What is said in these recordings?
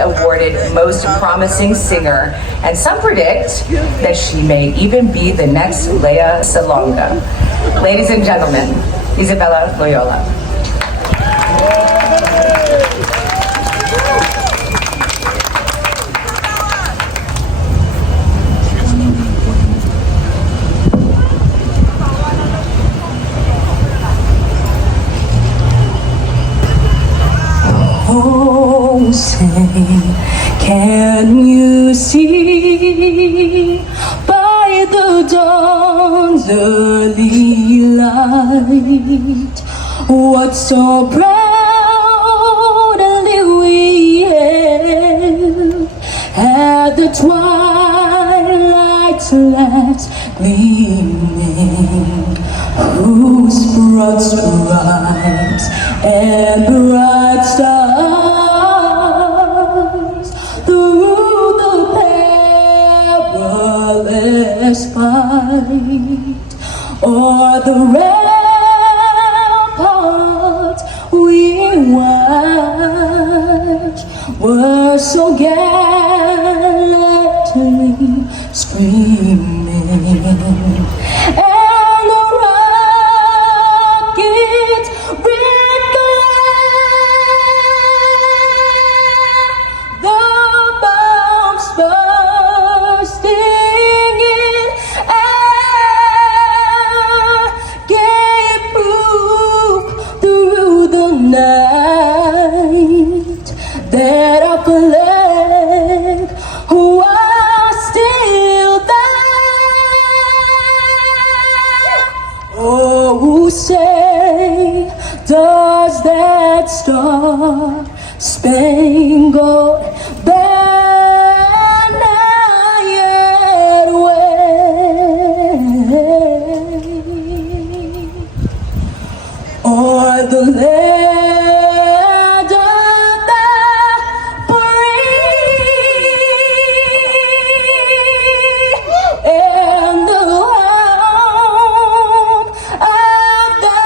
awarded Most Promising Singer, and some predict that she may even be the next Lea Salonga. Ladies and gentlemen, Isabella Loyola. Oh, say, can you see by the dawn's early light what so proudly we hailed at the twilight's last gleaming, whose broad stripes and bright stars through the perilous fight o'er the ramparts we watched were so gallantly screaming, and the rockets red glare, the bombs bursting in air gave proof through the night that our flag was still there. Oh, say, does that star-spangled banner yet wave o'er the land of the free and the home of the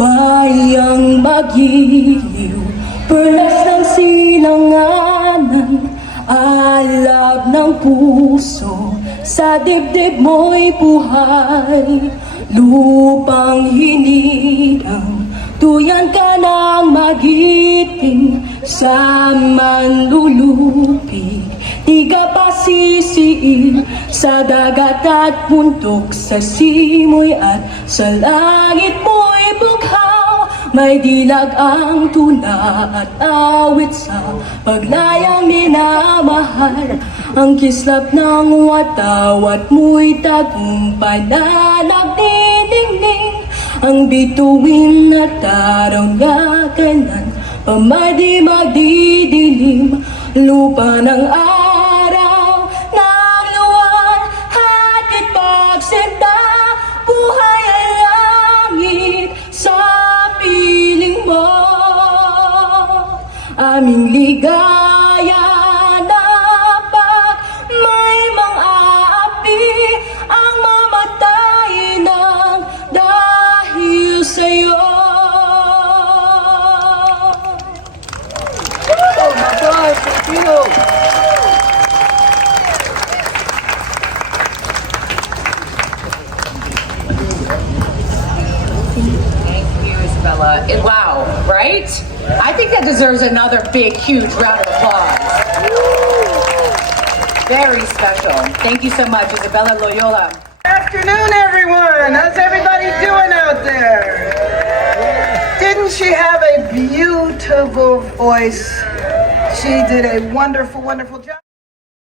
bayang magiliw, perlas ng silanganan, alab ng puso, sa dibdib mo'y buhay, lupang hinirang, tuyan ka ng magiting, sa manlulupig, di ka pasisiil, sa dagat at puntok, sa simoy at sa langit mo'y bughaw, may dilag ang tula at awit sa paglayang minamahal, ang kislap ng watawat mo'y tagumpay na nagdidingning, ang bituin at araw nga kanan, pamadi magdidilim, lupa ng araw ng luwan, hatid pagsinta, buhay ay langit sa piling mo, aming ligaya na pag may mga api ang mamatay ng dahil sa'yo. Oh my God, Filipino! Thank you, Isabella. Wow, right? I think that deserves another big, huge round of applause. Very special. Thank you so much, Isabella Loyola. Good afternoon, everyone. How's everybody doing out there? Didn't she have a beautiful voice? She did a wonderful, wonderful job.